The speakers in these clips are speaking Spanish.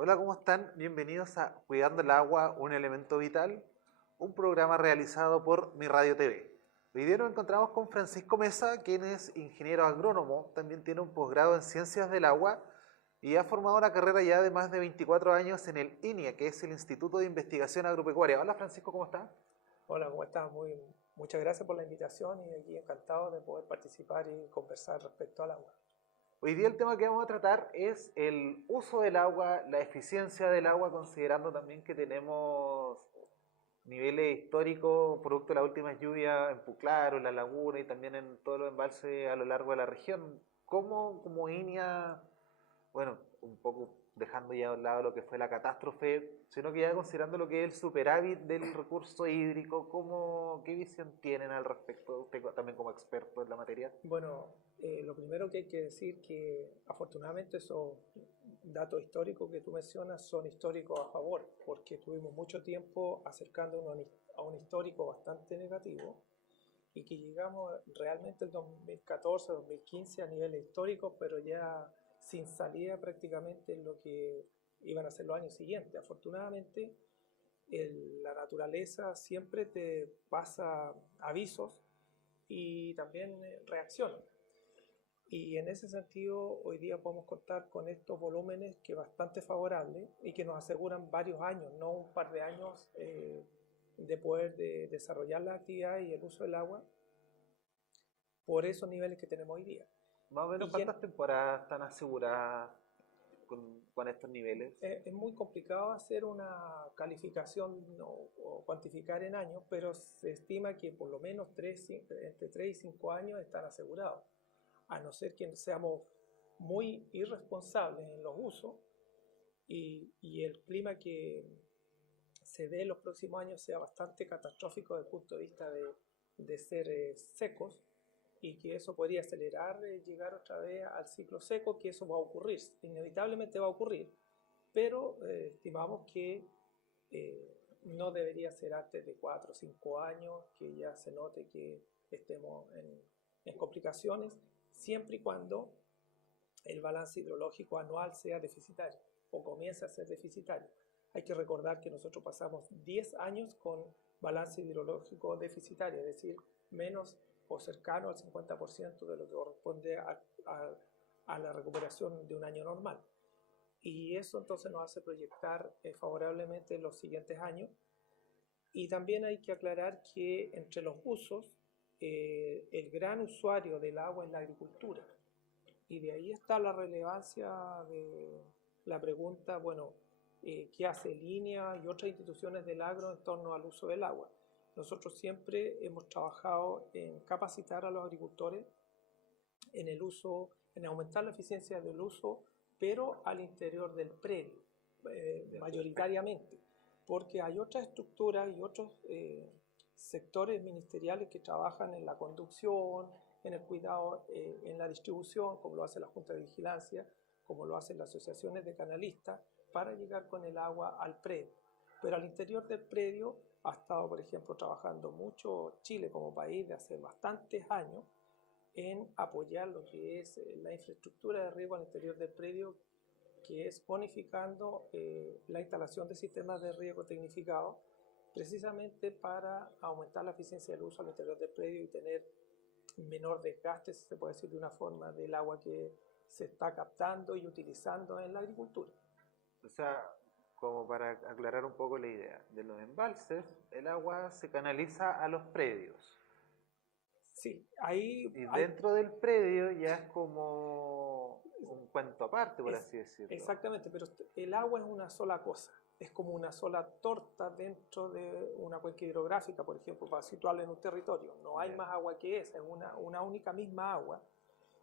Hola, ¿cómo están? Bienvenidos a Cuidando el Agua, un elemento vital, un programa realizado por Mi Radio TV. Hoy día nos encontramos con Francisco Mesa, quien es ingeniero agrónomo, también tiene un posgrado en Ciencias del Agua y ha formado una carrera ya de más de 24 años en el INIA, que es el Instituto de Investigación Agropecuaria. Hola Francisco, ¿cómo estás? Hola, ¿cómo estás? Muchas gracias por la invitación y aquí encantado de poder participar y conversar respecto al agua. Hoy día el tema que vamos a tratar es el uso del agua, la eficiencia del agua, considerando también que tenemos niveles históricos producto de las últimas lluvias en Puclaro, en la laguna y también en todos los embalses a lo largo de la región. ¿Cómo como INIA, bueno, un poco dejando ya a un lado lo que fue la catástrofe, sino que ya considerando lo que es el superávit del recurso hídrico, qué visión tienen al respecto, usted también como experto en la materia? Bueno, lo primero que hay que decir que afortunadamente esos datos históricos que tú mencionas son históricos a favor, porque tuvimos mucho tiempo acercándonos a un histórico bastante negativo y que llegamos realmente en 2014, 2015 a niveles históricos, pero ya sin salida prácticamente en lo que iban a ser los años siguientes. Afortunadamente, la naturaleza siempre te pasa avisos y también reacciona. Y en ese sentido, hoy día podemos contar con estos volúmenes que bastante favorables y que nos aseguran varios años, no un par de años, de poder desarrollar la actividad y el uso del agua por esos niveles que tenemos hoy día. Más o menos Y cuántas temporadas están aseguradas con estos niveles. es muy complicado hacer una calificación o cuantificar en años, pero se estima que por lo menos entre 3 y 5 años están asegurados, a no ser que seamos muy irresponsables en los usos y el clima que se dé en los próximos años sea bastante catastrófico desde el punto de vista de ser secos y que eso podría acelerar llegar otra vez al ciclo seco, que eso va a ocurrir, inevitablemente va a ocurrir, pero estimamos que no debería ser antes de 4 o 5 años que ya se note que estemos en complicaciones, siempre y cuando el balance hidrológico anual sea deficitario o comience a ser deficitario. Hay que recordar que nosotros pasamos 10 años con balance hidrológico deficitario, es decir, menos o cercano al 50% de lo que corresponde a la recuperación de un año normal. Y eso entonces nos hace proyectar favorablemente los siguientes años. Y también hay que aclarar que entre los usos, el gran usuario del agua es la agricultura. Y de ahí está la relevancia de la pregunta, bueno, ¿qué hace Línea y otras instituciones del agro en torno al uso del agua? Nosotros siempre hemos trabajado en capacitar a los agricultores en el uso, en aumentar la eficiencia del uso, pero al interior del predio, mayoritariamente, porque hay otras estructuras y otros sectores ministeriales que trabajan en la conducción, en el cuidado, en la distribución, como lo hace la Junta de Vigilancia, como lo hacen las asociaciones de canalistas, para llegar con el agua al predio. Pero al interior del predio ha estado, por ejemplo, trabajando mucho Chile como país de hace bastantes años en apoyar lo que es la infraestructura de riego al interior del predio, que es bonificando la instalación de sistemas de riego tecnificados, precisamente para aumentar la eficiencia del uso al interior del predio y tener menor desgaste, si se puede decir de una forma, del agua que se está captando y utilizando en la agricultura. O sea, como para aclarar un poco la idea, de los embalses, el agua se canaliza a los predios. Sí, ahí Y hay, dentro del predio ya es como un cuento aparte, por es, así decirlo. exactamente, pero el agua es una sola cosa, es como una sola torta dentro de una cuenca hidrográfica, por ejemplo, para situarla en un territorio. No hay Ya. más agua que esa, es una única misma agua.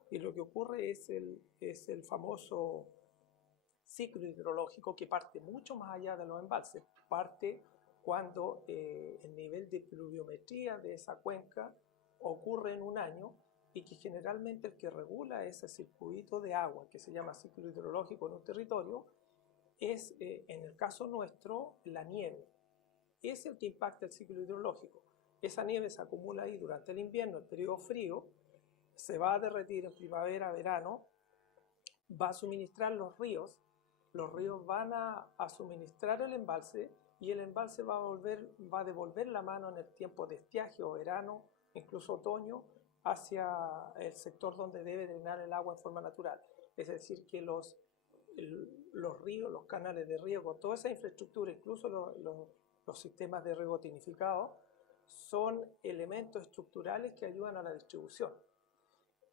Y lo que ocurre es el famoso ciclo hidrológico que parte mucho más allá de los embalses, parte cuando el nivel de pluviometría de esa cuenca ocurre en un año y que generalmente el que regula ese circuito de agua, que se llama ciclo hidrológico en un territorio, es, en el caso nuestro, la nieve. Es el que impacta el ciclo hidrológico. Esa nieve se acumula ahí durante el invierno, el periodo frío, se va a derretir en primavera, verano, va a suministrar los ríos los ríos van a suministrar el embalse y el embalse va a devolver la mano en el tiempo de estiaje o verano, incluso otoño, hacia el sector donde debe drenar el agua en forma natural. Es decir, que los ríos, los canales de riego, toda esa infraestructura, incluso los sistemas de riego tinificado, son elementos estructurales que ayudan a la distribución.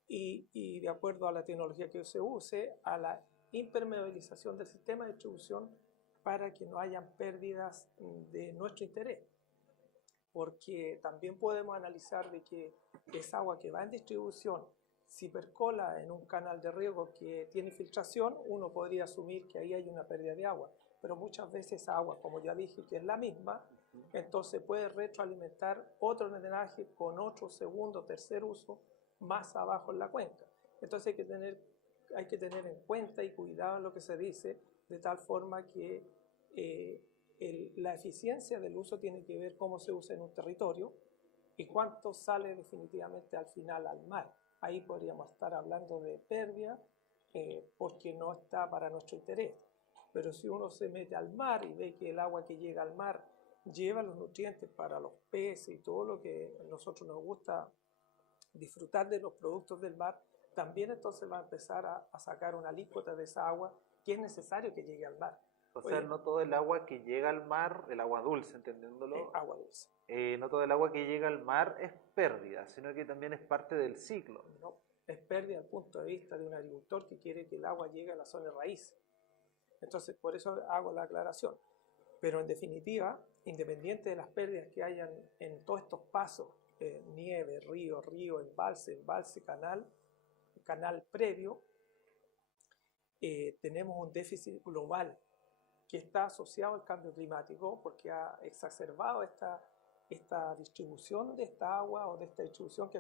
Y de acuerdo a la tecnología que se use, a la impermeabilización del sistema de distribución para que no hayan pérdidas de nuestro interés. Porque también podemos analizar de que esa agua que va en distribución, si percola en un canal de riego que tiene filtración, uno podría asumir que ahí hay una pérdida de agua. Pero muchas veces esa agua, como ya dije, que es la misma, entonces puede retroalimentar otro drenaje con otro segundo, tercer uso más abajo en la cuenca. Entonces hay que tener en cuenta y cuidado en lo que se dice, de tal forma que la eficiencia del uso tiene que ver cómo se usa en un territorio y cuánto sale definitivamente al final al mar. Ahí podríamos estar hablando de pérdida porque no está para nuestro interés. Pero si uno se mete al mar y ve que el agua que llega al mar lleva los nutrientes para los peces y todo lo que a nosotros nos gusta disfrutar de los productos del mar, también entonces va a empezar a sacar una alícuota de esa agua que es necesario que llegue al mar. O sea, no todo el agua que llega al mar, el agua dulce, entendiéndolo, agua dulce. No todo el agua que llega al mar es pérdida, sino que también es parte del ciclo. No, es pérdida desde el punto de vista de un agricultor que quiere que el agua llegue a la zona de raíz. Entonces, por eso hago la aclaración. Pero en definitiva, independiente de las pérdidas que hayan en todos estos pasos, nieve, río, embalse, canal previo, tenemos un déficit global que está asociado al cambio climático porque ha exacerbado esta distribución de esta agua o de esta distribución que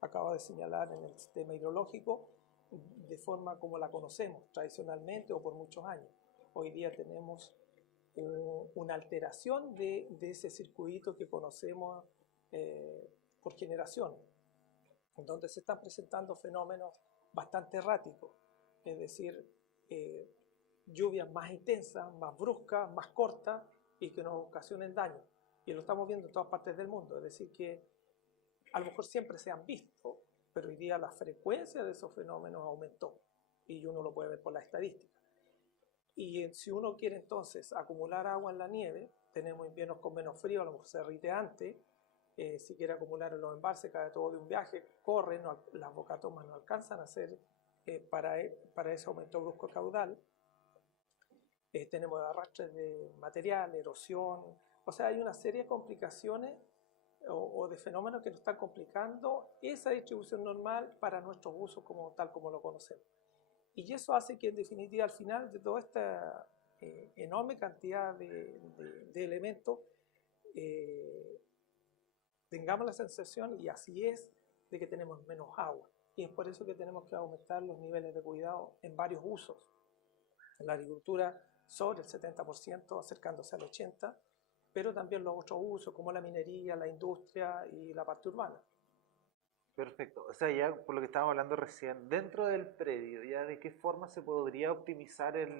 acabo de señalar en el sistema hidrológico de forma como la conocemos tradicionalmente o por muchos años. Hoy día tenemos una alteración de ese circuito que conocemos por generaciones, en donde se están presentando fenómenos bastante erráticos, es decir, lluvias más intensas, más bruscas, más cortas y que nos ocasionen daño. Y lo estamos viendo en todas partes del mundo, es decir, que a lo mejor siempre se han visto, pero hoy día la frecuencia de esos fenómenos aumentó y uno lo puede ver por la estadística. Y si uno quiere entonces acumular agua en la nieve, tenemos inviernos con menos frío, a lo mejor se derrite antes, si quiere acumular en los embalses, cae todo de un viaje, corre, las bocatomas no alcanzan a hacer para ese aumento brusco caudal. Tenemos arrastres de material, erosión, o sea, hay una serie de complicaciones o de fenómenos que nos están complicando esa distribución normal para nuestros usos tal como lo conocemos. Y eso hace que en definitiva al final de toda esta enorme cantidad de elementos tengamos la sensación, y así es, de que tenemos menos agua. Y es por eso que tenemos que aumentar los niveles de cuidado en varios usos. En la agricultura sobre el 70%, acercándose al 80%, pero también los otros usos como la minería, la industria y la parte urbana. Perfecto. O sea, ya por lo que estábamos hablando recién, dentro del predio, ¿ya de qué forma se podría optimizar el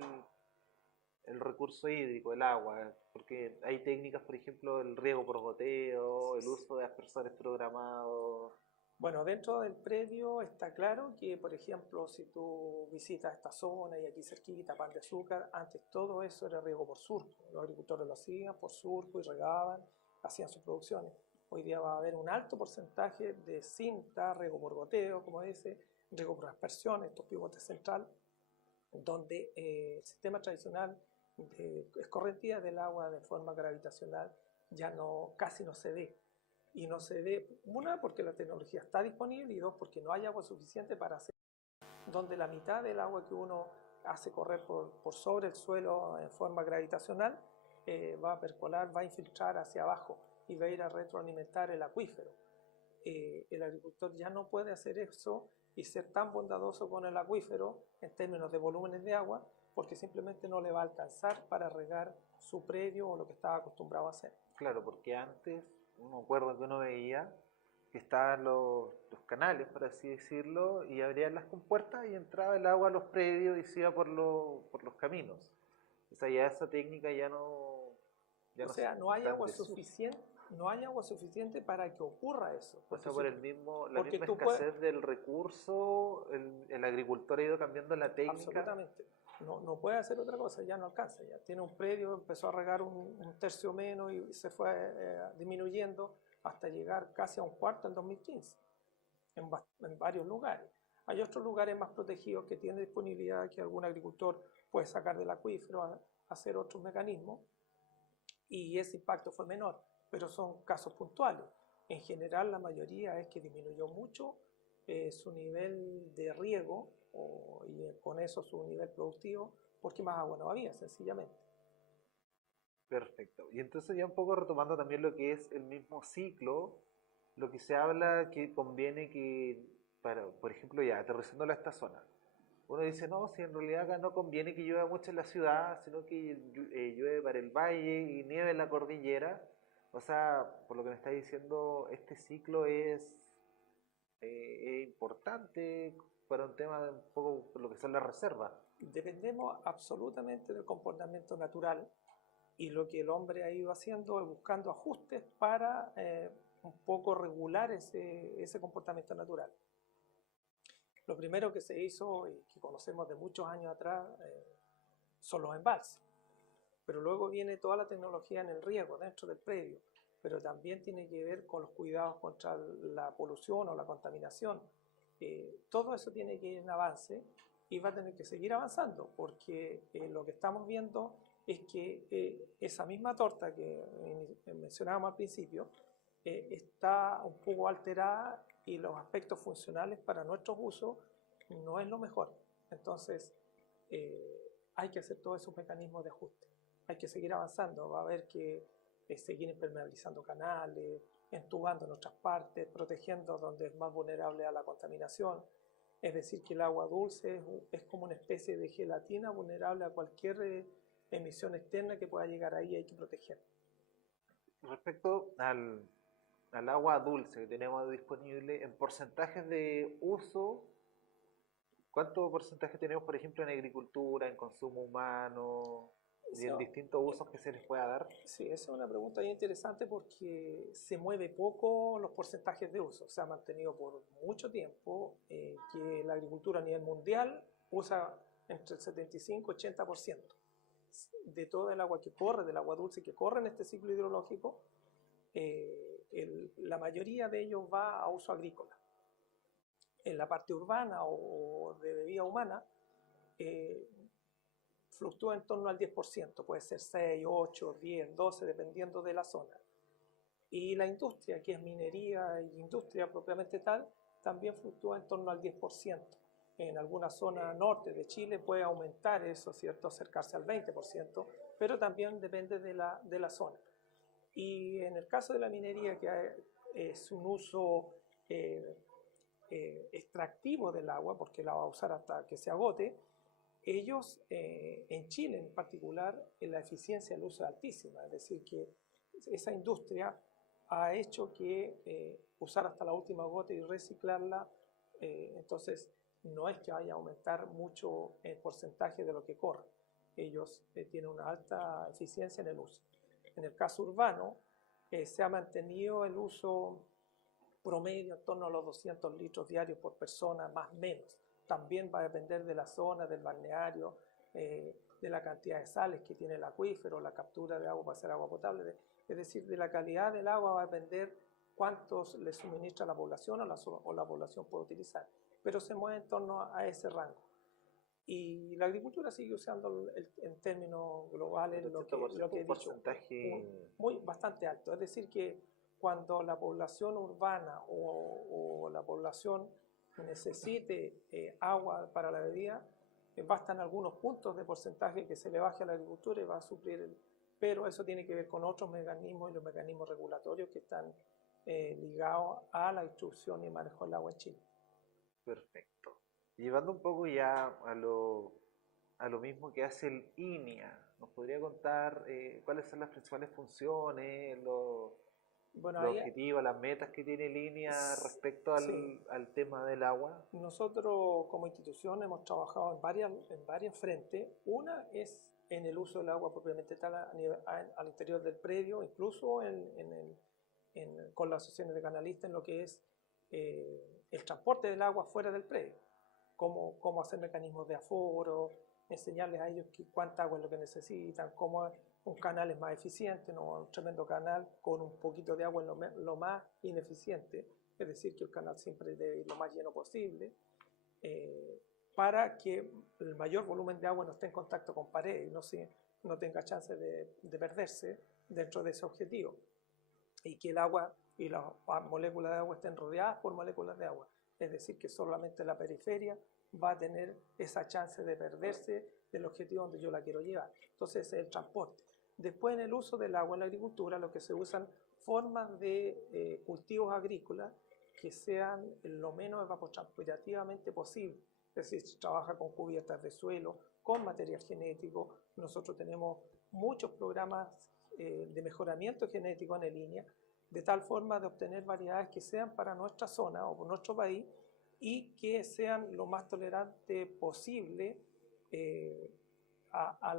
recurso hídrico, el agua? Porque hay técnicas, por ejemplo, el riego por goteo, el uso de aspersores programados. Bueno, dentro del predio está claro que, por ejemplo, si tú visitas esta zona y aquí cerquita, Pan de Azúcar, antes todo eso era riego por surco. Los agricultores lo hacían por surco y regaban, hacían sus producciones. Hoy día va a haber un alto porcentaje de cinta, riego por goteo, como dice, riego por aspersión, estos pivotes central, donde el sistema tradicional de escorrentía del agua de forma gravitacional ya casi no se ve. Y no se ve, una, porque la tecnología está disponible, y dos, porque no hay agua suficiente para hacer, donde la mitad del agua que uno hace correr por sobre el suelo en forma gravitacional va a percolar, va a infiltrar hacia abajo y va a ir a retroalimentar el acuífero. El agricultor ya no puede hacer eso y ser tan bondadoso con el acuífero en términos de volúmenes de agua, porque simplemente no le va a alcanzar para regar su predio o lo que estaba acostumbrado a hacer. Claro, porque antes, me acuerdo que uno veía que estaban los canales, por así decirlo, y abrían las compuertas y entraba el agua a los predios y se iba por los caminos. O sea, ya esa técnica ya O no sea, se no hay dan agua desuso. suficiente, no hay agua suficiente para que ocurra eso. O sea, por la Porque misma tú puedes, escasez del recurso, el agricultor ha ido cambiando la técnica. absolutamente, no puede hacer otra cosa, ya no alcanza. Ya tiene un predio, empezó a regar un tercio menos y se fue disminuyendo hasta llegar casi a un cuarto en 2015, en varios lugares. Hay otros lugares más protegidos que tienen disponibilidad que algún agricultor puede sacar del acuífero a hacer otros mecanismos y ese impacto fue menor, pero son casos puntuales. En general, la mayoría es que disminuyó mucho su nivel de riego y con eso su nivel productivo, porque más agua no había, sencillamente. Perfecto. Y entonces ya un poco retomando también lo que es el mismo ciclo, lo que se habla que conviene que, para, por ejemplo, ya aterrizándolo a esta zona, uno dice, no, si en realidad acá no conviene que llueva mucho en la ciudad, sino que llueve para el valle y nieve en la cordillera. O sea, por lo que me está diciendo, este ciclo es importante para un tema de un poco por lo que son las reservas. Dependemos absolutamente del comportamiento natural y lo que el hombre ha ido haciendo es buscando ajustes para un poco regular ese comportamiento natural. Lo primero que se hizo y que conocemos de muchos años atrás son los embalses, pero luego viene toda la tecnología en el riego dentro del predio, pero también tiene que ver con los cuidados contra la polución o la contaminación. Todo eso tiene que ir en avance y va a tener que seguir avanzando porque lo que estamos viendo es que esa misma torta que mencionábamos al principio está un poco alterada y los aspectos funcionales para nuestros usos no es lo mejor. Entonces, hay que hacer todos esos mecanismos de ajuste. Hay que seguir avanzando. Va a haber que seguir impermeabilizando canales, entubando en otras partes, protegiendo donde es más vulnerable a la contaminación. Es decir, que el agua dulce es como una especie de gelatina vulnerable a cualquier emisión externa que pueda llegar ahí, hay que proteger. Respecto al agua dulce que tenemos disponible, en porcentajes de uso, ¿cuánto porcentaje tenemos, por ejemplo, en agricultura, en consumo humano y en Eso, distintos usos que se les pueda dar? sí, esa es una pregunta bien interesante porque se mueve poco los porcentajes de uso. Se ha mantenido por mucho tiempo que la agricultura a nivel mundial usa entre el 75 y 80% de todo el agua que corre, del agua dulce que corre en este ciclo hidrológico. La mayoría de ellos va a uso agrícola. En la parte urbana o de bebida humana, fluctúa en torno al 10%, puede ser 6, 8, 10, 12, dependiendo de la zona. Y la industria, que es minería e industria propiamente tal, también fluctúa en torno al 10%. En alguna zona norte de Chile puede aumentar eso, ¿cierto? Acercarse al 20%, pero también depende de la zona. Y en el caso de la minería, que es un uso extractivo del agua, porque la va a usar hasta que se agote, ellos, en Chile en particular, la eficiencia del uso es altísima, es decir, que esa industria ha hecho que usar hasta la última gota y reciclarla, entonces no es que vaya a aumentar mucho el porcentaje de lo que corre, ellos tienen una alta eficiencia en el uso. En el caso urbano, se ha mantenido el uso promedio en torno a los 200 litros diarios por persona, más o menos. También va a depender de la zona, del balneario, de la cantidad de sales que tiene el acuífero, la captura de agua para hacer agua potable. Es decir, de la calidad del agua va a depender cuántos le suministra la población o la población puede utilizar. Pero se mueve en torno a ese rango. Y la agricultura sigue usando en términos globales lo que he dicho, bastante alto. Es decir, que cuando la población urbana o la población necesite agua para la bebida, bastan algunos puntos de porcentaje que se le baje a la agricultura y va a suplir pero eso tiene que ver con otros mecanismos y los mecanismos regulatorios que están ligados a la distribución y manejo del agua en Chile. Perfecto. Llevando un poco ya a lo mismo que hace el INEA, ¿nos podría contar cuáles son las principales funciones, Bueno, los ahí objetivos, las metas que tiene Línea respecto sí, al tema del agua. nosotros como institución hemos trabajado en varias frentes. Una es en el uso del agua propiamente tal al interior del predio, incluso con las asociaciones de canalistas en lo que es el transporte del agua fuera del predio. Cómo hacer mecanismos de aforo, enseñarles a ellos cuánta agua es lo que necesitan, cómo un canal es más eficiente, no un tremendo canal con un poquito de agua es lo más ineficiente, es decir, que el canal siempre debe ir lo más lleno posible, eh, para que el mayor volumen de agua no esté en contacto con pared y no tenga chance de perderse dentro de ese objetivo. Y que el agua y las moléculas de agua estén rodeadas por moléculas de agua. Es decir, que solamente la periferia va a tener esa chance de perderse del objetivo donde yo la quiero llevar. Entonces, es el transporte. Después, en el uso del agua en la agricultura, lo que se usan formas de cultivos agrícolas que sean lo menos evapotranspirativamente posible. Es decir, se trabaja con cubiertas de suelo, con material genético. Nosotros tenemos muchos programas de mejoramiento genético en línea, de tal forma de obtener variedades que sean para nuestra zona o nuestro país y que sean lo más tolerante posible a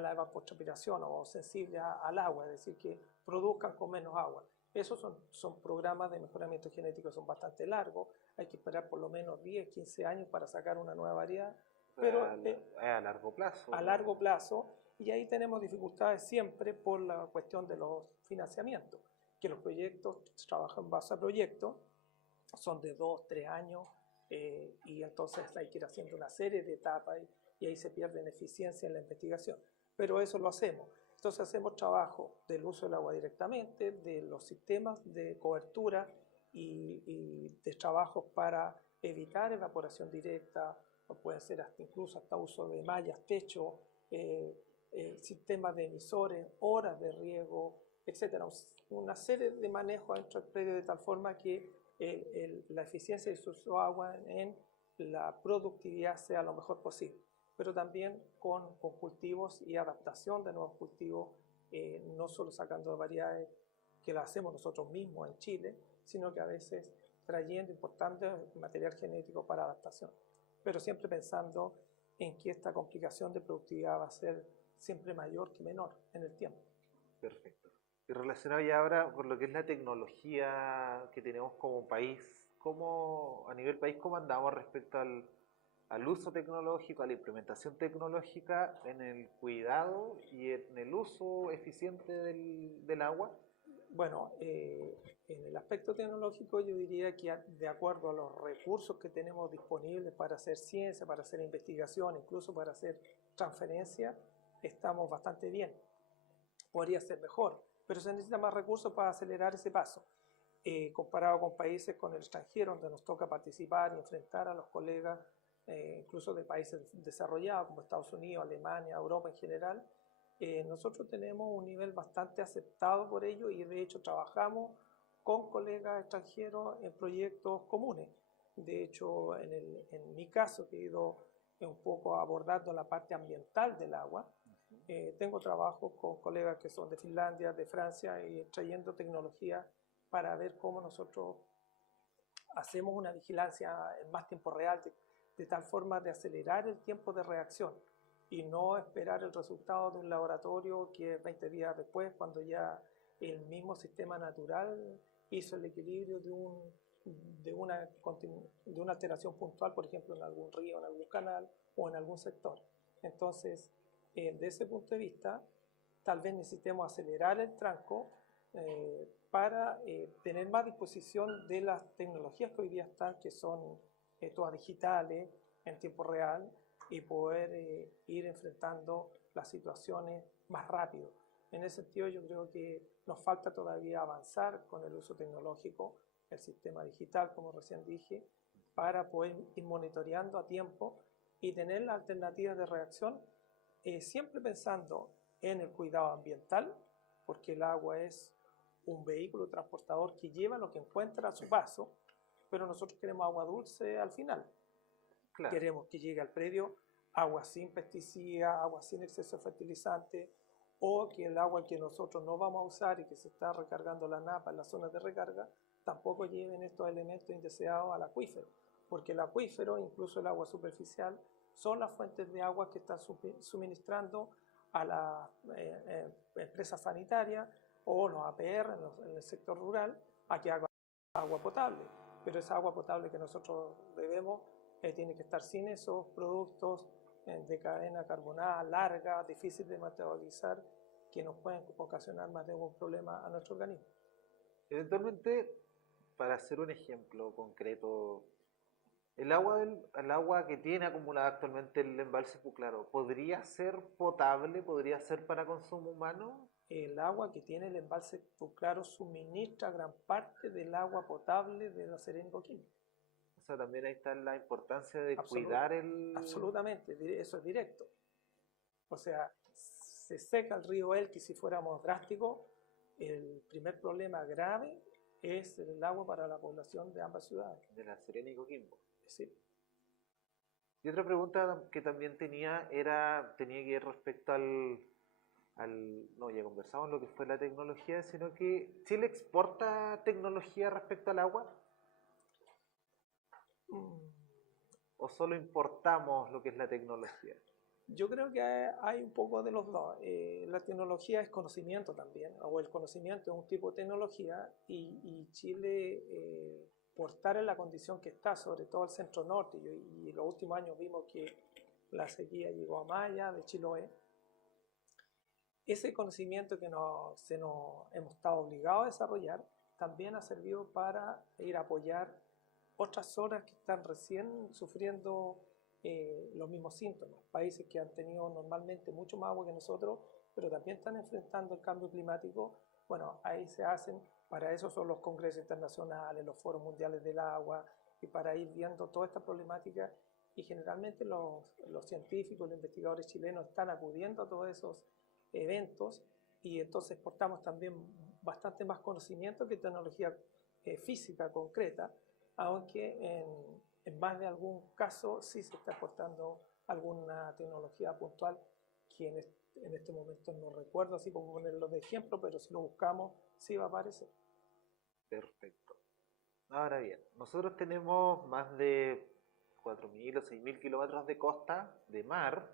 la evapotranspiración o sensible al agua, es decir, que produzcan con menos agua. Esos son programas de mejoramiento genético que son bastante largos, hay que esperar por lo menos 10, 15 años para sacar una nueva variedad, pero A largo plazo, a ¿no? largo plazo, y ahí tenemos dificultades siempre por la cuestión de los financiamientos, que los proyectos se trabajan en base a proyectos, son de 2, 3 años, y entonces hay que ir haciendo una serie de etapas y ahí se pierde en eficiencia en la investigación. Pero eso lo hacemos. Entonces hacemos trabajo del uso del agua directamente, de los sistemas de cobertura y de trabajos para evitar evaporación directa, o puede ser incluso hasta uso de mallas, techo, sistemas de emisores, horas de riego, etcétera. Una serie de manejos dentro del predio de tal forma que la eficiencia de su agua en la productividad sea lo mejor posible, pero también con cultivos y adaptación de nuevos cultivos, no solo sacando variedades que las hacemos nosotros mismos en Chile, sino que a veces trayendo, importante material genético para adaptación, pero siempre pensando en que esta complicación de productividad va a ser siempre mayor que menor en el tiempo. Perfecto. Y relacionado ya ahora con lo que es la tecnología que tenemos como país, ¿cómo, a nivel país, cómo andamos respecto al uso tecnológico, a la implementación tecnológica en el cuidado y en el uso eficiente del agua? Bueno, en el aspecto tecnológico yo diría que de acuerdo a los recursos que tenemos disponibles para hacer ciencia, para hacer investigación, incluso para hacer transferencia, estamos bastante bien. Podría ser mejor, pero se necesita más recursos para acelerar ese paso. Comparado con países con el extranjero, donde nos toca participar y enfrentar a los colegas, incluso de países desarrollados como Estados Unidos, Alemania, Europa en general, nosotros tenemos un nivel bastante aceptado por ello y de hecho trabajamos con colegas extranjeros en proyectos comunes. De hecho, en mi caso, que he ido un poco abordando la parte ambiental del agua, tengo trabajo con colegas que son de Finlandia, de Francia, y trayendo tecnología para ver cómo nosotros hacemos una vigilancia en más tiempo real, de tal forma de acelerar el tiempo de reacción y no esperar el resultado de un laboratorio que es 20 días después, cuando ya el mismo sistema natural hizo el equilibrio de una alteración puntual, por ejemplo, en algún río, en algún canal o en algún sector. Entonces, de ese punto de vista, tal vez necesitemos acelerar el tranco para tener más disposición de las tecnologías que hoy día están, que son todas digitales, en tiempo real, y poder ir enfrentando las situaciones más rápido. En ese sentido, yo creo que nos falta todavía avanzar con el uso tecnológico, el sistema digital, como recién dije, para poder ir monitoreando a tiempo y tener las alternativas de reacción, siempre pensando en el cuidado ambiental, porque el agua es un vehículo transportador que lleva lo que encuentra a su paso, pero nosotros queremos agua dulce al final. Claro. Queremos que llegue al predio agua sin pesticidas, agua sin exceso de fertilizante, o que el agua que nosotros no vamos a usar y que se está recargando la napa en las zonas de recarga, tampoco lleven estos elementos indeseados al acuífero, porque el acuífero, incluso el agua superficial, son las fuentes de agua que están suministrando a las empresas sanitarias o los APR en el sector rural a que hagan agua potable. Pero esa agua potable que nosotros bebemos tiene que estar sin esos productos de cadena carbonada larga, difícil de metabolizar, que nos pueden ocasionar más de un problema a nuestro organismo. Eventualmente, para hacer un ejemplo concreto, el agua que tiene acumulada actualmente el embalse Puclaro, ¿podría ser potable? ¿Podría ser para consumo humano? El agua que tiene el embalse Puclaro suministra gran parte del agua potable de la Serena y Coquimbo. O sea, también ahí está la importancia de cuidar el... Absolutamente, eso es directo. O sea, se seca el río Elqui, si fuéramos drásticos, el primer problema grave es el agua para la población de ambas ciudades. De la Serena y Coquimbo. Sí. Y otra pregunta que también tenía que ver respecto no, ya conversamos lo que fue la tecnología, sino que Chile exporta tecnología respecto al agua. ¿O solo importamos lo que es la tecnología? Yo creo que hay un poco de los dos. La tecnología es conocimiento también, o el conocimiento es un tipo de tecnología, y Chile, por estar en la condición que está, sobre todo el centro norte, y en los últimos años vimos que la sequía llegó a Maya, de Chiloé, ese conocimiento que hemos estado obligados a desarrollar también ha servido para ir a apoyar otras zonas que están recién sufriendo los mismos síntomas. Países que han tenido normalmente mucho más agua que nosotros, pero también están enfrentando el cambio climático. Bueno, ahí se hacen, para eso son los congresos internacionales, los foros mundiales del agua, y para ir viendo toda esta problemática. Y generalmente los científicos, los investigadores chilenos están acudiendo a todos esos eventos, y entonces exportamos también bastante más conocimiento que tecnología física concreta, aunque en más de algún caso sí se está exportando alguna tecnología puntual que en este momento no recuerdo así como ponerlo de ejemplo, pero si lo buscamos sí va a aparecer. Perfecto. Ahora bien, nosotros tenemos más de 4.000 o 6.000 kilómetros de costa, de mar,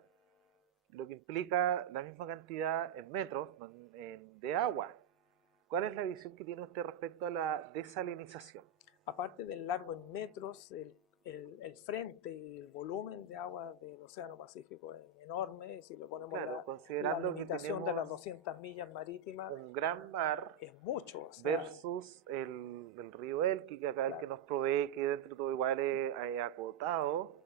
lo que implica la misma cantidad en metros de agua. ¿Cuál es la visión que tiene usted respecto a la desalinización? Aparte del largo en metros, el frente y el volumen de agua del Océano Pacífico es enorme. Si le ponemos claro, considerando la limitación que de las 200 millas marítimas, un gran mar es mucho. O sea, versus el río Elqui, que acá claro, el que nos provee, que dentro de todo igual es acotado.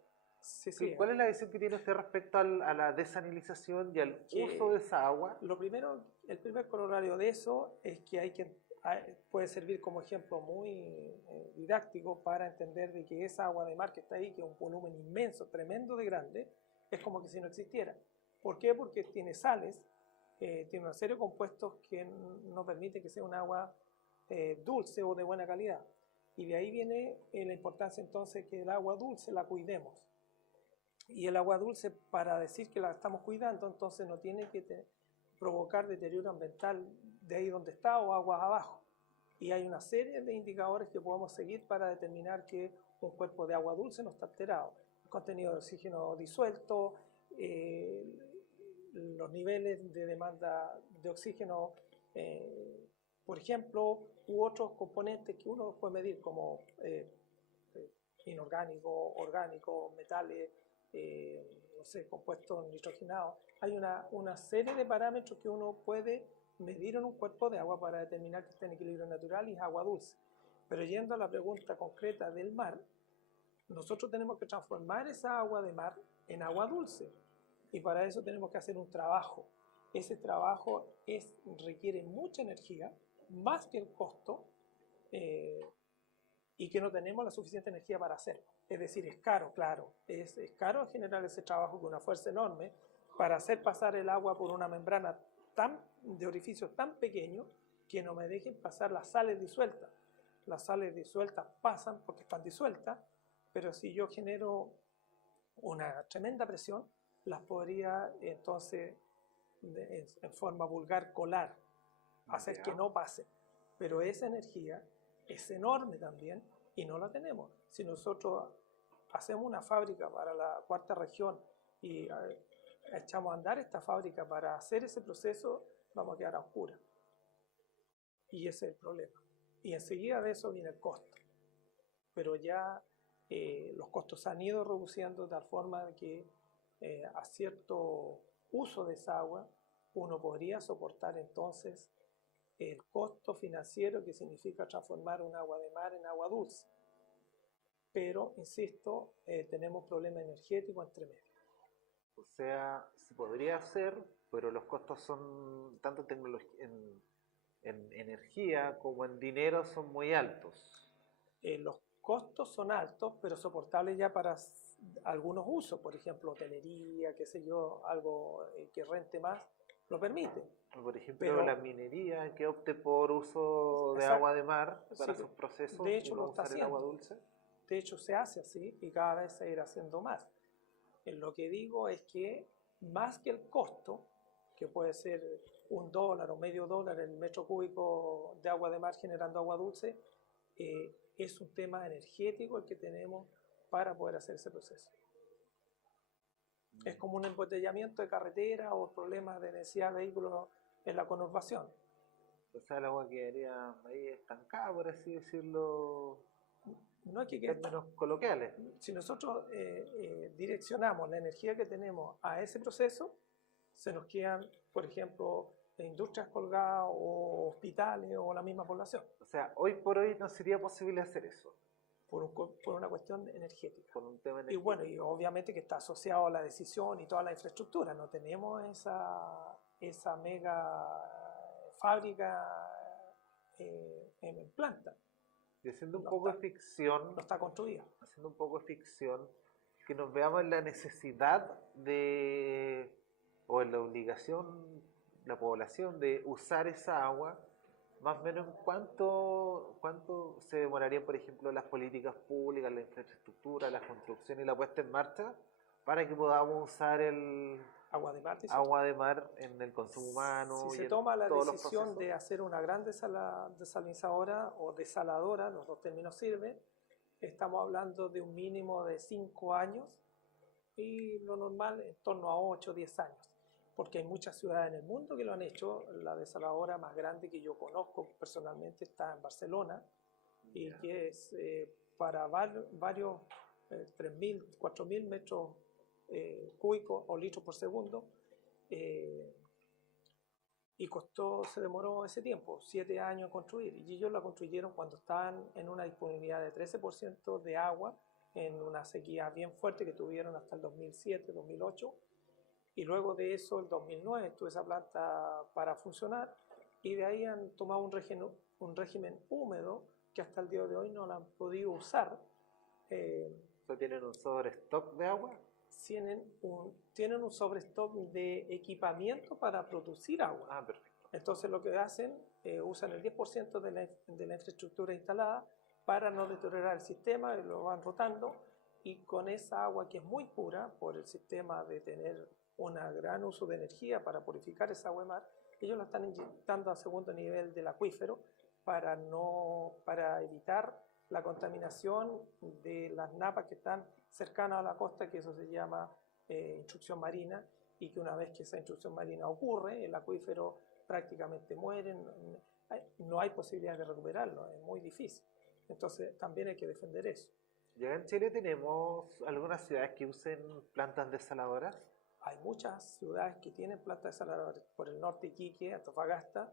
Sí, ¿cuál es la visión que tiene usted respecto a la desalinización y al uso de esa agua? Lo primero, el primer corolario de eso es que puede servir como ejemplo muy didáctico para entender de que esa agua de mar que está ahí, que es un volumen inmenso, tremendo de grande, es como que si no existiera. ¿Por qué? Porque tiene sales, tiene una serie de compuestos que no permite que sea un agua dulce o de buena calidad. Y de ahí viene la importancia entonces que el agua dulce la cuidemos. Y el agua dulce, para decir que la estamos cuidando, entonces no tiene que provocar deterioro ambiental de ahí donde está o aguas abajo. Y hay una serie de indicadores que podemos seguir para determinar que un cuerpo de agua dulce no está alterado. El contenido de oxígeno disuelto, los niveles de demanda de oxígeno, por ejemplo, u otros componentes que uno puede medir como inorgánico, orgánico, metales, no sé, compuestos nitrogenados. Hay una serie de parámetros que uno puede medir en un cuerpo de agua para determinar que está en equilibrio natural y es agua dulce. Pero yendo a la pregunta concreta del mar, nosotros tenemos que transformar esa agua de mar en agua dulce, y para eso tenemos que hacer un trabajo. Ese trabajo requiere mucha energía, más que el costo, y que no tenemos la suficiente energía para hacerlo. Es decir, es caro, claro, es caro generar ese trabajo con una fuerza enorme para hacer pasar el agua por una membrana de orificios tan pequeños que no me dejen pasar las sales disueltas. Las sales disueltas pasan porque están disueltas, pero si yo genero una tremenda presión, las podría entonces en forma vulgar, colar, hacer Ya. que no pase. Pero esa energía es enorme también y no la tenemos. Si nosotros hacemos una fábrica para la cuarta región y echamos a andar esta fábrica para hacer ese proceso, vamos a quedar a oscuras. Y ese es el problema. Y enseguida de eso viene el costo. Pero ya los costos se han ido reduciendo de tal forma de que a cierto uso de esa agua uno podría soportar entonces el costo financiero que significa transformar un agua de mar en agua dulce. Pero, insisto, tenemos problemas energéticos entre medio. O sea, se podría hacer, pero los costos son, tanto en energía como en dinero, son muy altos. Los costos son altos, pero soportables ya para algunos usos, por ejemplo, hotelería, qué sé yo, algo que rente más, lo permite. Por ejemplo, Pero, la minería que opte por uso de exacto, agua de mar para sí, sus procesos de y hecho no lo está usar el agua haciendo. dulce. De hecho se hace así y cada vez se irá haciendo más. Lo que digo es que más que el costo, que puede ser $1 o medio dólar el metro cúbico de agua de mar generando agua dulce, es un tema energético el que tenemos para poder hacer ese proceso. Es como un embotellamiento de carretera o problemas de densidad de vehículos en la conurbación. O sea, el agua quedaría ahí estancada, por así decirlo, No hay que en quedar términos coloquiales. Si nosotros direccionamos la energía que tenemos a ese proceso, se nos quedan, por ejemplo, industrias colgadas o hospitales o la misma población, O sea, hoy por hoy no sería posible hacer eso, por una cuestión energética. por un tema Y energético. bueno, y obviamente que está asociado a la decisión y toda la infraestructura. No tenemos esa mega fábrica en planta. Y haciendo un No poco de está, ficción, no está construida. haciendo un poco de ficción, que nos veamos en la necesidad de, o en la obligación, la población de usar esa agua, más o menos cuánto se demorarían, por ejemplo, las políticas públicas, la infraestructura, la construcción y la puesta en marcha para que podamos usar el Agua de mar, agua de mar en el consumo humano si y se en toma la todos los decisión procesos. de hacer una gran desalinizadora o desaladora, los dos términos sirven, estamos hablando de un mínimo de 5 años y lo normal en torno a 8 o 10 años. Porque hay muchas ciudades en el mundo que lo han hecho. La desaladora más grande que yo conozco personalmente está en Barcelona y que es para varios 3.000, 4.000 metros cúbicos o litros por segundo. Y se demoró ese tiempo, 7 años en construir. Y ellos la construyeron cuando estaban en una disponibilidad de 13% de agua, en una sequía bien fuerte que tuvieron hasta el 2007, 2008. Y luego de eso, el 2009, estuvo esa planta para funcionar. Y de ahí han tomado un régimen húmedo que hasta el día de hoy no la han podido usar. O sea, tienen un sobrestock de agua. Tienen un sobrestock de equipamiento para producir agua. Ah, perfecto. Entonces lo que hacen, usan el 10% de la infraestructura instalada para no deteriorar el sistema, y lo van rotando, y con esa agua que es muy pura, por el sistema de tener un gran uso de energía para purificar esa agua de mar, ellos la están inyectando a segundo nivel del acuífero para evitar la contaminación de las napas que están cercanas a la costa, que eso se llama intrusión marina, y que una vez que esa intrusión marina ocurre, el acuífero prácticamente muere, no hay posibilidad de recuperarlo, es muy difícil. Entonces también hay que defender eso. ¿Ya en Chile tenemos algunas ciudades que usen plantas desaladoras? Hay muchas ciudades que tienen plantas desaladoras, por el norte Iquique, Antofagasta,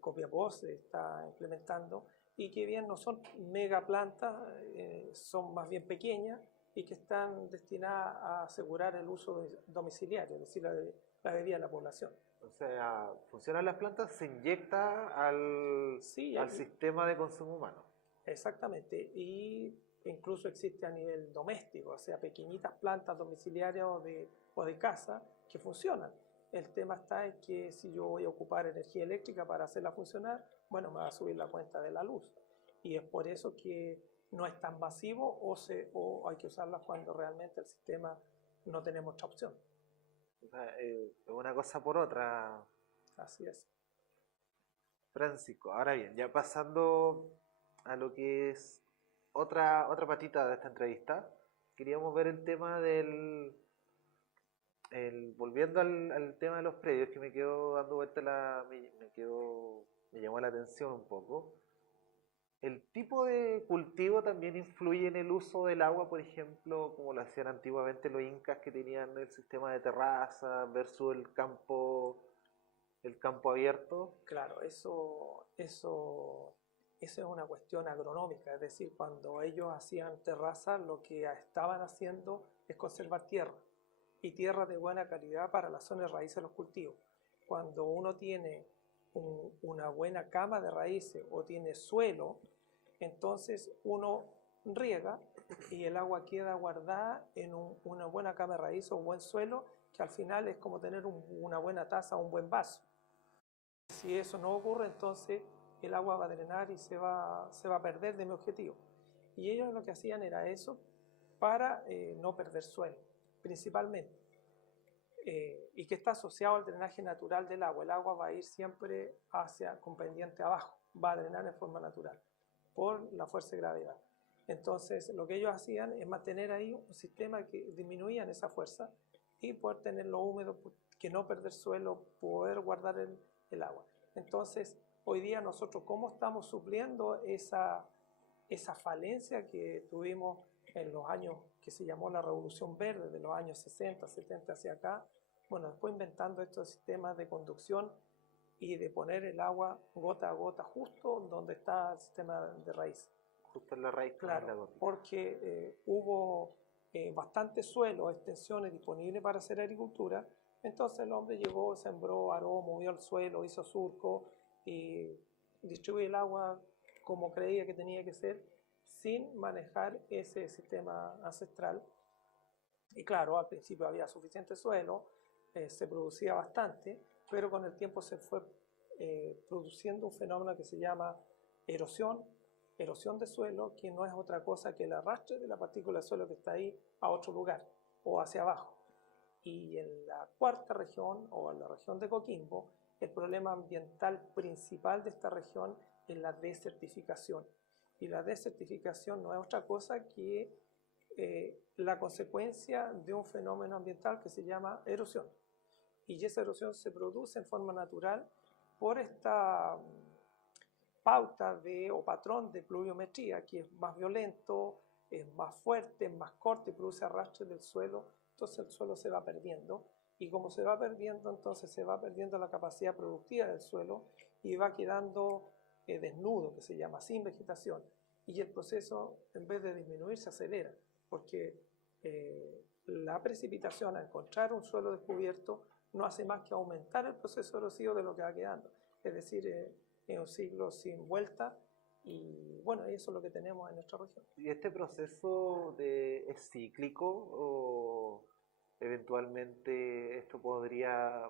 Copiapó se está implementando, y que bien no son mega plantas, son más bien pequeñas y que están destinadas a asegurar el uso domiciliario, es decir, la bebida de la población. O sea, funcionan las plantas, se inyecta Sí, al sistema de consumo humano. exactamente, y incluso existe a nivel doméstico, o sea, pequeñitas plantas domiciliarias o de casa que funcionan. El tema está en que si yo voy a ocupar energía eléctrica para hacerla funcionar, bueno, me va a subir la cuenta de la luz. Y es por eso que no es tan masivo o hay que usarlas cuando realmente el sistema no tenemos otra opción. O sea, una cosa por otra, Así es. Francisco. Ahora bien, ya pasando a lo que es otra patita de esta entrevista, queríamos ver el tema volviendo al tema de los predios, que me quedó dando vuelta me llamó la atención un poco. ¿El tipo de cultivo también influye en el uso del agua, por ejemplo, como lo hacían antiguamente los incas que tenían el sistema de terraza versus el campo abierto? Claro, eso es una cuestión agronómica, es decir, cuando ellos hacían terrazas, lo que estaban haciendo es conservar tierra y tierra de buena calidad para las zonas de raíces de los cultivos. Cuando uno tiene una buena cama de raíces o tiene suelo, entonces uno riega y el agua queda guardada en una buena cama de raíces o un buen suelo, que al final es como tener una buena taza o un buen vaso. Si eso no ocurre, entonces el agua va a drenar y se va a perder de mi objetivo. Y ellos lo que hacían era eso para no perder suelo, principalmente. Y que está asociado al drenaje natural del agua. El agua va a ir siempre con pendiente abajo, va a drenar en forma natural por la fuerza de gravedad. Entonces, lo que ellos hacían es mantener ahí un sistema que disminuía esa fuerza y poder tenerlo húmedo, que no perder suelo, poder guardar el agua. Entonces, hoy día nosotros, ¿cómo estamos supliendo esa falencia que tuvimos en los años que se llamó la Revolución Verde, de los años 60, 70 hacia acá? Bueno, después inventando estos sistemas de conducción y de poner el agua gota a gota justo donde está el sistema de raíz. Justo en la raíz. Claro, porque hubo bastante suelo, extensiones disponibles para hacer agricultura. Entonces el hombre llegó, sembró, aró, movió el suelo, hizo surco y distribuyó el agua como creía que tenía que ser, sin manejar ese sistema ancestral. Y claro, al principio había suficiente suelo, se producía bastante, pero con el tiempo se fue produciendo un fenómeno que se llama erosión de suelo, que no es otra cosa que el arrastre de la partícula de suelo que está ahí a otro lugar o hacia abajo. Y en la cuarta región, o en la región de Coquimbo, el problema ambiental principal de esta región es la desertificación. Y la desertificación no es otra cosa que la consecuencia de un fenómeno ambiental que se llama erosión. Y esa erosión se produce en forma natural por esta pauta o patrón de pluviometría, que es más violento, es más fuerte, es más corto y produce arrastre del suelo. Entonces el suelo se va perdiendo, y como se va perdiendo, entonces se va perdiendo la capacidad productiva del suelo y va quedando desnudo, que se llama, sin vegetación. Y el proceso, en vez de disminuir, se acelera, porque la precipitación, al encontrar un suelo descubierto, no hace más que aumentar el proceso erosivo de lo que va quedando. Es decir, es un ciclo sin vuelta, y bueno, eso es lo que tenemos en nuestra región. ¿Y este proceso es cíclico o eventualmente esto podría,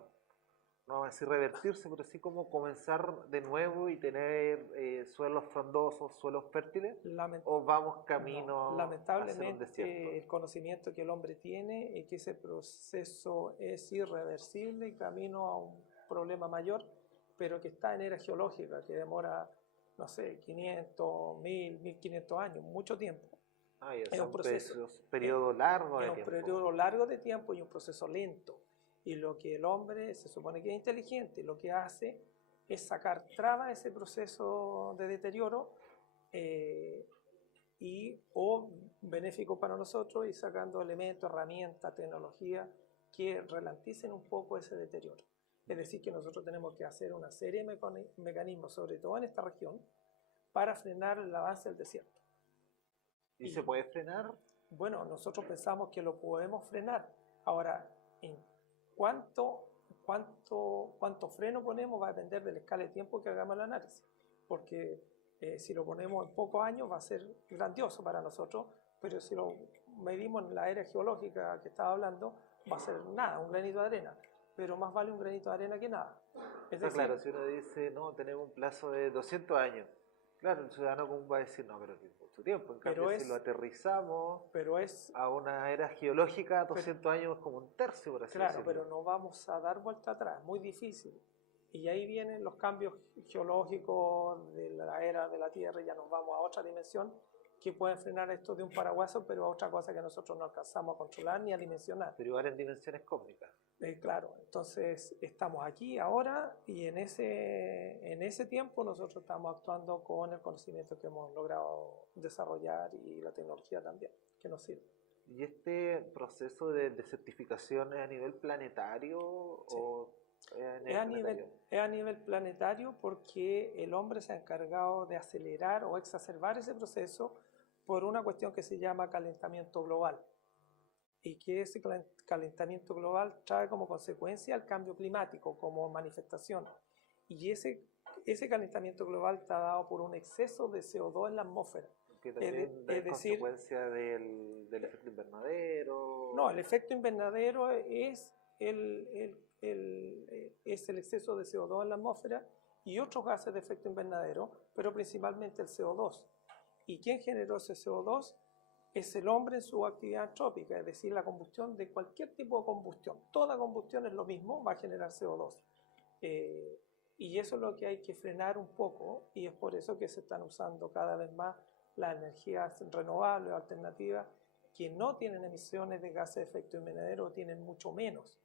no vamos a decir revertirse, pero sí como comenzar de nuevo y tener suelos frondosos, suelos fértiles? ¿O vamos camino lamentablemente, hacia un desierto? el conocimiento que el hombre tiene es que ese proceso es irreversible y camino a un problema mayor, pero que está en era geológica, que demora, no sé, 500, 1000, 1500 años, mucho tiempo. Es un periodo largo de tiempo. Es un periodo largo de tiempo y un proceso lento. Y lo que el hombre se supone que es inteligente, lo que hace es sacar traba a ese proceso de deterioro o benéfico para nosotros, y sacando elementos, herramientas, tecnología que ralenticen un poco ese deterioro. Es decir, que nosotros tenemos que hacer una serie de mecanismos, sobre todo en esta región, para frenar el avance del desierto. ¿Y se puede frenar? Bueno, nosotros pensamos que lo podemos frenar. Ahora, en cuánto freno ponemos va a depender de la escala de tiempo que hagamos el análisis. Porque si lo ponemos en pocos años va a ser grandioso para nosotros, pero si lo medimos en la era geológica que estaba hablando, va a ser nada, un granito de arena. Pero más vale un granito de arena que nada. Claro, si uno dice, no, tenemos un plazo de 200 años Claro, el ciudadano común va a decir, no, pero que es mucho tiempo. En pero cambio, si lo aterrizamos pero es, a una era geológica, pero, 200 años es como un tercio, por así claro, pero decirlo. no vamos a dar vuelta atrás, muy difícil. Y ahí vienen los cambios geológicos de la era de la Tierra, ya nos vamos a otra dimensión que pueden frenar esto de un paraguaso, pero a otra cosa que nosotros no alcanzamos a controlar ni a dimensionar. Pero igual en dimensiones cósmicas. Claro, entonces estamos aquí ahora y en ese tiempo nosotros estamos actuando con el conocimiento que hemos logrado desarrollar y la tecnología también, que nos sirve. ¿Y este proceso de desertificación es a nivel planetario Sí. o es a nivel planetario? Es a nivel planetario porque el hombre se ha encargado de acelerar o exacerbar ese proceso por una cuestión que se llama calentamiento global y que ese calentamiento global trae como consecuencia el cambio climático como manifestación. Y ese calentamiento global está dado por un exceso de CO2 en la atmósfera. Que también es decir, consecuencia del efecto invernadero. no, el efecto invernadero es el exceso de CO2 en la atmósfera y otros gases de efecto invernadero, pero principalmente el CO2. ¿Y quién generó ese CO2? Es el hombre en su actividad antrópica, es decir, la combustión de cualquier tipo de combustión. Toda combustión es lo mismo, va a generar CO2. Y eso es lo que hay que frenar un poco y es por eso que se están usando cada vez más las energías renovables o alternativas que no tienen emisiones de gases de efecto invernadero o tienen mucho menos.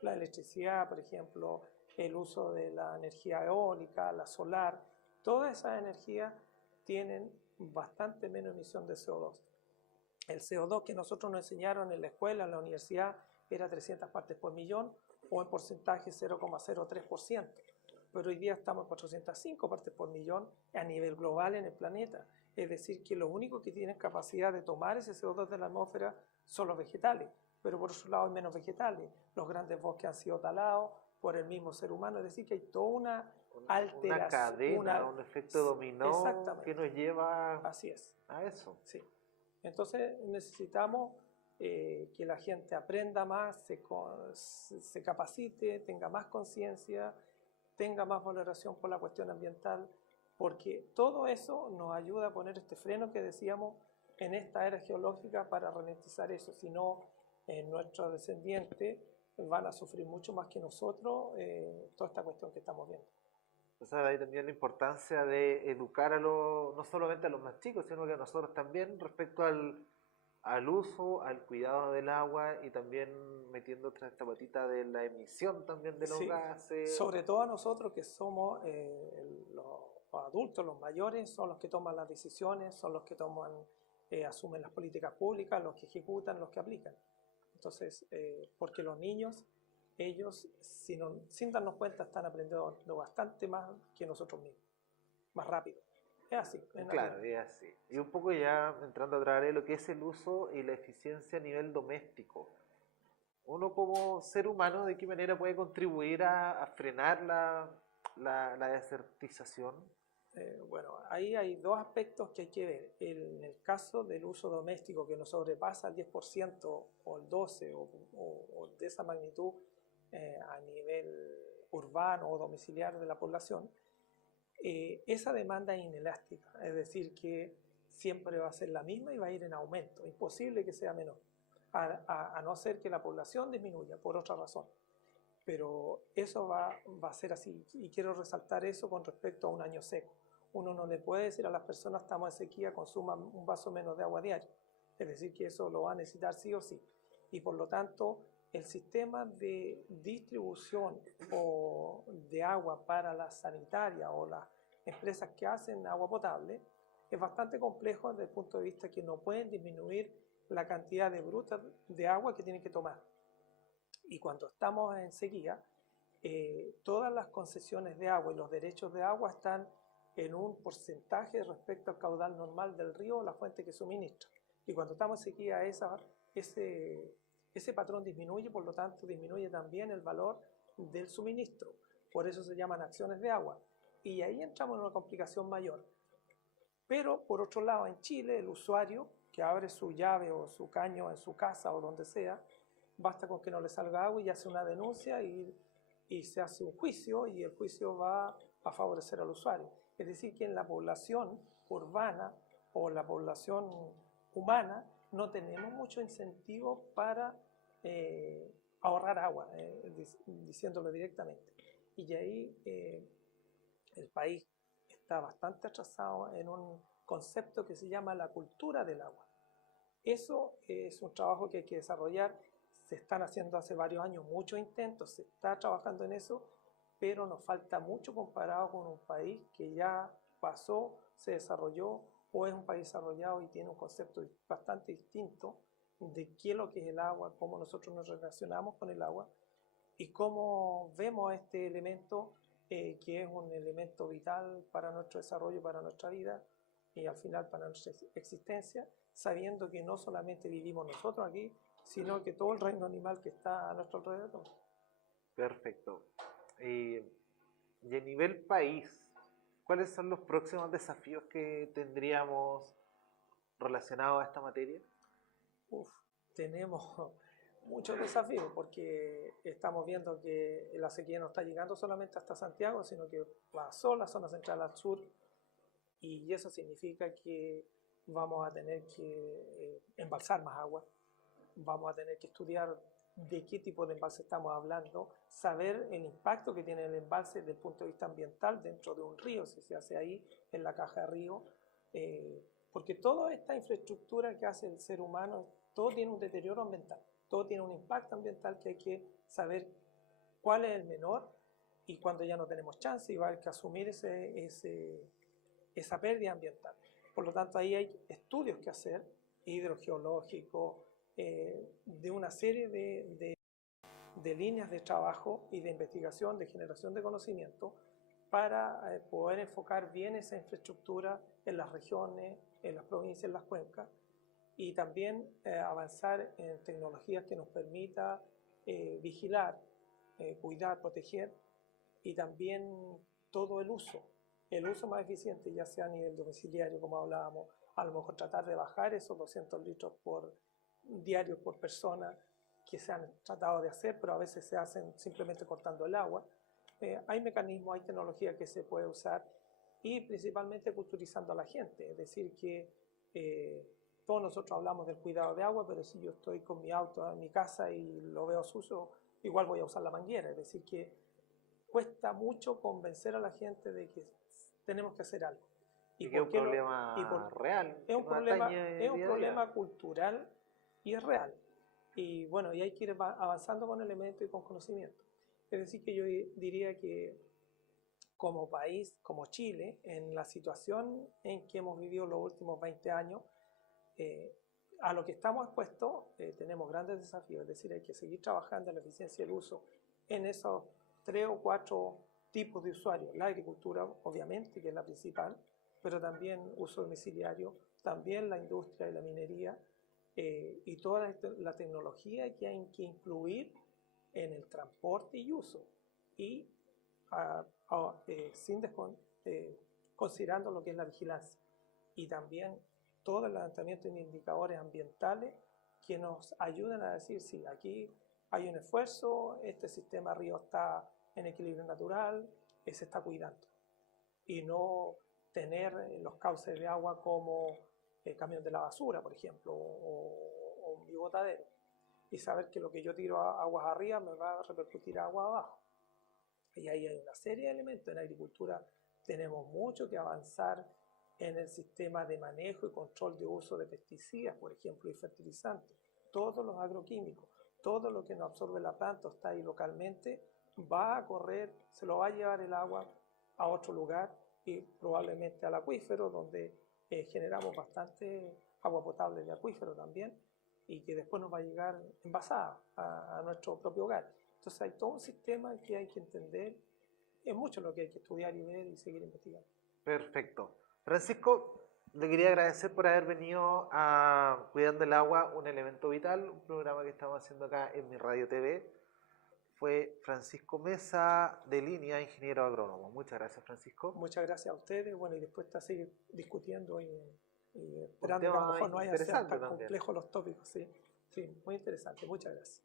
La electricidad, por ejemplo, el uso de la energía eólica, la solar, todas esas energías tienen bastante menos emisión de CO2. El CO2 que nosotros nos enseñaron en la escuela, en la universidad, era 300 partes por millón o en porcentaje 0,03%. Pero hoy día estamos en 405 partes por millón a nivel global en el planeta. Es decir, que los únicos que tienen capacidad de tomar ese CO2 de la atmósfera son los vegetales. Pero por otro lado hay menos vegetales. Los grandes bosques han sido talados por el mismo ser humano. Es decir, que hay toda una alteración. Una cadena, un efecto dominó que nos lleva Así es. a eso. Sí. Entonces necesitamos que la gente aprenda más, se capacite, tenga más conciencia, tenga más valoración por la cuestión ambiental, porque todo eso nos ayuda a poner este freno que decíamos en esta era geológica para ralentizar eso. Si no, nuestros descendientes van a sufrir mucho más que nosotros toda esta cuestión que estamos viendo. O sea, ahí también la importancia de educar no solamente a los más chicos, sino que a nosotros también respecto al uso, al cuidado del agua y también metiendo esta patita de la emisión también de los gases. Sobre todo a nosotros que somos los adultos, los mayores, son los que toman las decisiones, son los que asumen las políticas públicas, los que ejecutan, los que aplican. Entonces, porque los niños, ellos, sin darnos cuenta, están aprendiendo bastante más que nosotros mismos, más rápido. Es así. Claro, es así. Y un poco ya entrando a través de lo que es el uso y la eficiencia a nivel doméstico. Uno como ser humano, ¿de qué manera puede contribuir a frenar la desertización? Bueno, ahí hay dos aspectos que hay que ver. En el caso del uso doméstico que nos sobrepasa el 10% o el 12% o de esa magnitud a nivel urbano o domiciliario de la población, esa demanda es inelástica, es decir, que siempre va a ser la misma y va a ir en aumento. Imposible que sea menor, a no ser que la población disminuya por otra razón. Pero eso va a ser así y quiero resaltar eso con respecto a un año seco. Uno no le puede decir a las personas estamos en sequía, consuman un vaso menos de agua diario. Es decir, que eso lo va a necesitar sí o sí. Y por lo tanto, el sistema de distribución de agua para la sanitaria o las empresas que hacen agua potable es bastante complejo desde el punto de vista que no pueden disminuir la cantidad de bruta de agua que tienen que tomar. Y cuando estamos en sequía, todas las concesiones de agua y los derechos de agua están en un porcentaje respecto al caudal normal del río o la fuente que suministra. Y cuando estamos en sequía, ese patrón disminuye, por lo tanto disminuye también el valor del suministro. Por eso se llaman acciones de agua. Y ahí entramos en una complicación mayor. Pero por otro lado, en Chile, el usuario que abre su llave o su caño en su casa o donde sea, basta con que no le salga agua y hace una denuncia y se hace un juicio y el juicio va a favorecer al usuario. Es decir, que en la población urbana o la población humana no tenemos mucho incentivo para ahorrar agua, diciéndolo directamente. Y ahí el país está bastante atrasado en un concepto que se llama la cultura del agua. Eso es un trabajo que hay que desarrollar. Se están haciendo hace varios años muchos intentos, se está trabajando en eso, pero nos falta mucho comparado con un país que ya pasó, se desarrolló o es un país desarrollado y tiene un concepto bastante distinto de qué es lo que es el agua, cómo nosotros nos relacionamos con el agua y cómo vemos este elemento que es un elemento vital para nuestro desarrollo, para nuestra vida y al final para nuestra existencia, sabiendo que no solamente vivimos nosotros aquí, sino que todo el reino animal que está a nuestro alrededor. Perfecto. Y a nivel país, ¿cuáles son los próximos desafíos que tendríamos relacionados a esta materia? Tenemos muchos desafíos porque estamos viendo que la sequía no está llegando solamente hasta Santiago, sino que pasó la zona central al sur y eso significa que vamos a tener que embalsar más agua, vamos a tener que estudiar de qué tipo de embalse estamos hablando, saber el impacto que tiene el embalse desde el punto de vista ambiental dentro de un río, si se hace ahí en la caja de río, porque toda esta infraestructura que hace el ser humano, todo tiene un deterioro ambiental, todo tiene un impacto ambiental que hay que saber cuál es el menor y cuando ya no tenemos chance y va a haber que asumir esa pérdida ambiental. Por lo tanto, ahí hay estudios que hacer, hidrogeológicos, de una serie de líneas de trabajo y de investigación, de generación de conocimiento, para poder enfocar bien esa infraestructura en las regiones, en las provincias, en las cuencas, y también avanzar en tecnologías que nos permita vigilar, cuidar, proteger, y también todo el uso más eficiente, ya sea a nivel domiciliario, como hablábamos, a lo mejor tratar de bajar esos 200 litros diarios por persona que se han tratado de hacer, pero a veces se hacen simplemente cortando el agua. Hay mecanismos, hay tecnología que se puede usar y principalmente culturizando a la gente, es decir, que todos nosotros hablamos del cuidado de agua, pero si yo estoy con mi auto en mi casa y lo veo sucio, igual voy a usar la manguera, es decir, que cuesta mucho convencer a la gente de que tenemos que hacer algo. Y que es un problema real. Es un problema cultural y es real. Y bueno, y hay que ir avanzando con elementos y con conocimiento. Es decir, que yo diría que como país, como Chile, en la situación en que hemos vivido los últimos 20 años, a lo que estamos expuestos, tenemos grandes desafíos. Es decir, hay que seguir trabajando en la eficiencia del uso en esos 3 o 4 tipos de usuarios. La agricultura, obviamente, que es la principal, pero también uso domiciliario, también la industria y la minería, y toda la tecnología que hay que incluir en el transporte y uso, y considerando lo que es la vigilancia, y también todo el levantamiento de indicadores ambientales que nos ayuden a decir, sí, aquí hay un esfuerzo, este sistema río está en equilibrio natural, se está cuidando, y no tener los cauces de agua como el camión de la basura, por ejemplo, o un bigotadero, y saber que lo que yo tiro aguas arriba me va a repercutir agua abajo. Y ahí hay una serie de elementos. En la agricultura tenemos mucho que avanzar en el sistema de manejo y control de uso de pesticidas, por ejemplo, y fertilizantes. Todos los agroquímicos, todo lo que nos absorbe la planta está ahí localmente, va a correr, se lo va a llevar el agua a otro lugar y probablemente al acuífero, donde generamos bastante agua potable de acuífero también, y que después nos va a llegar envasada a nuestro propio hogar. Entonces hay todo un sistema que hay que entender, es mucho lo que hay que estudiar y ver y seguir investigando. Perfecto. Francisco, le quería agradecer por haber venido a Cuidando el Agua, un elemento vital, un programa que estamos haciendo acá en Mi Radio TV. Fue Francisco Mesa, de Línea, ingeniero agrónomo. Muchas gracias, Francisco. Muchas gracias a ustedes. Bueno, y después está seguir discutiendo y esperando que a lo mejor no vayan a ser tan complejos los tópicos. Sí, sí, muy interesante. Muchas gracias.